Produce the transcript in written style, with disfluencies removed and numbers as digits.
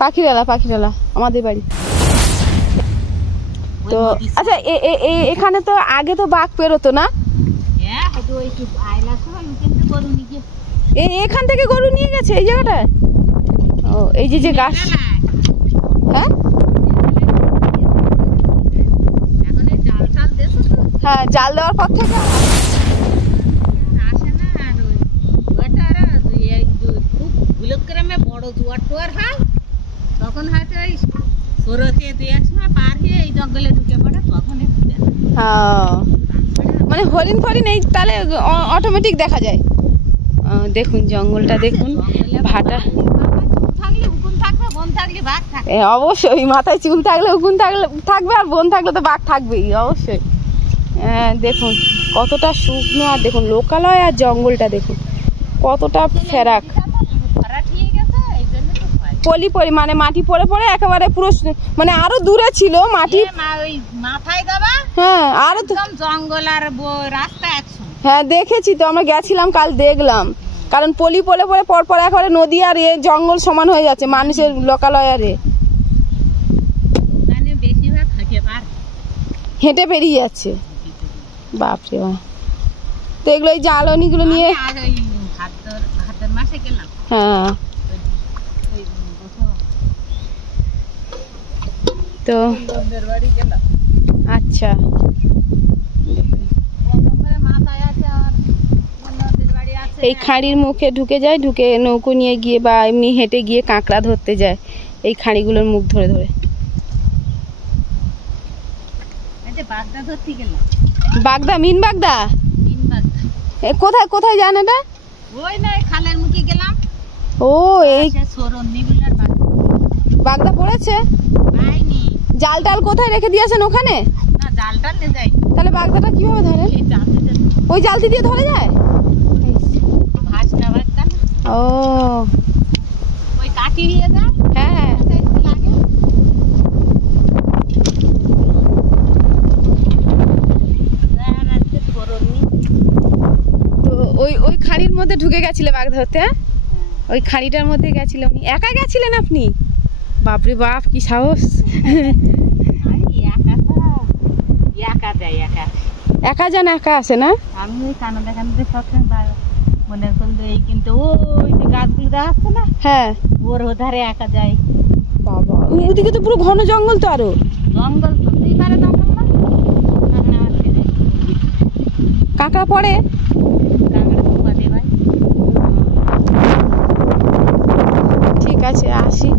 পাখিরালা আমাদের বাড়ি। তো আচ্ছা এখানে তো আগে তো বাঘ পেরোতো না? এখান থেকে গরু নিয়ে গেছে এই জায়গাটায়? ও এই যে গাছ। হ্যাঁ হ্যাঁ, জাল দেওয়ার পর থেকে বড় জোয়ার টোয়ার হয় তখন হয়তো ওই সরতে দুই এক সময় পার হয়ে এই জঙ্গলে ঢুকে পড়ে তখন একটু দেখা। মানে হরিণ ফরিণ এই তাহলে অটোমেটিক দেখা যায়। দেখুন জঙ্গলটা দেখুন, ভাটা অবশ্যই, মাথায় চুল থাকলে উকুন থাকবে, আর বন থাকলে তো বাঘ থাকবেই অবশ্যই। দেখুন কতটা শুকনো, আর দেখুন লোকালয় আর জঙ্গলটা দেখুন কতটা ফেরাক। পলি পলি মানে মাটি পড়ে পড়ে একেবারে পুরো মানে আরো দূরে ছিল মাটি, মাথায় দেবা। হ্যাঁ আরো জঙ্গল আর রাস্তা একশো। হ্যাঁ দেখেছি তো, আমরা গেছিলাম কাল দেখলাম, কারণ পলি পড়ে পড়ে পরপর একেবারে নদী আর জঙ্গল সমান হয়ে যাচ্ছে মানুষের লোকালয় আর বেশিরভাগ হেঁটে পেরিয়ে যাচ্ছে। বাপরে বাপ। তো এগুলো এই জ্বালানিগুলো নিয়ে হ্যাঁ তো আচ্ছা এই খাঁড়ির মুখে ঢুকে যায়, ঢুকে নৌকো নিয়ে গিয়ে বা এমনি হেঁটে গিয়ে কাঁকড়া ধরতে যায় এই খাঁড়িগুলোর মুখ ধরে ধরে। বাগদা মিন বাগদা কোথায় কোথায় যান এটা? ওই না খালের মুখে গেলাম। ও এই বাগদা পড়েছে? জাল টাল কোথায় রেখে দিয়েছেন ওখানে? না জাল টাল নিয়ে যাই। তাহলে বাগদাটা কিভাবে ধরে? ওই জালতি দিয়ে ধরে যায়? ও ওই কাঠি দিয়ে যায়। হ্যাঁ তো ওই খাঁড়ির মধ্যে ঢুকে গেছিলে বাঘ ধরতে? ওই খাঁড়িটার মধ্যে গেছিল উনি? একা গেছিলেন আপনি? বাপরে বাপ কি সাহস! একা যান একা আসে না? আমি ওই কানাডা সবসময় মনে করলো এই কিন্তু ওই যে গাছগুলো আসছে না, হ্যাঁ ওর ওধারে একা যায়। বাবা ওদিকে তো পুরো ঘন জঙ্গল, তো আরো জঙ্গল তো এইবারে জঙ্গল না। কাঁকড়া পড়ে? কাঁকড়া তো পড়ে ভাই। ঠিক আছে আসি।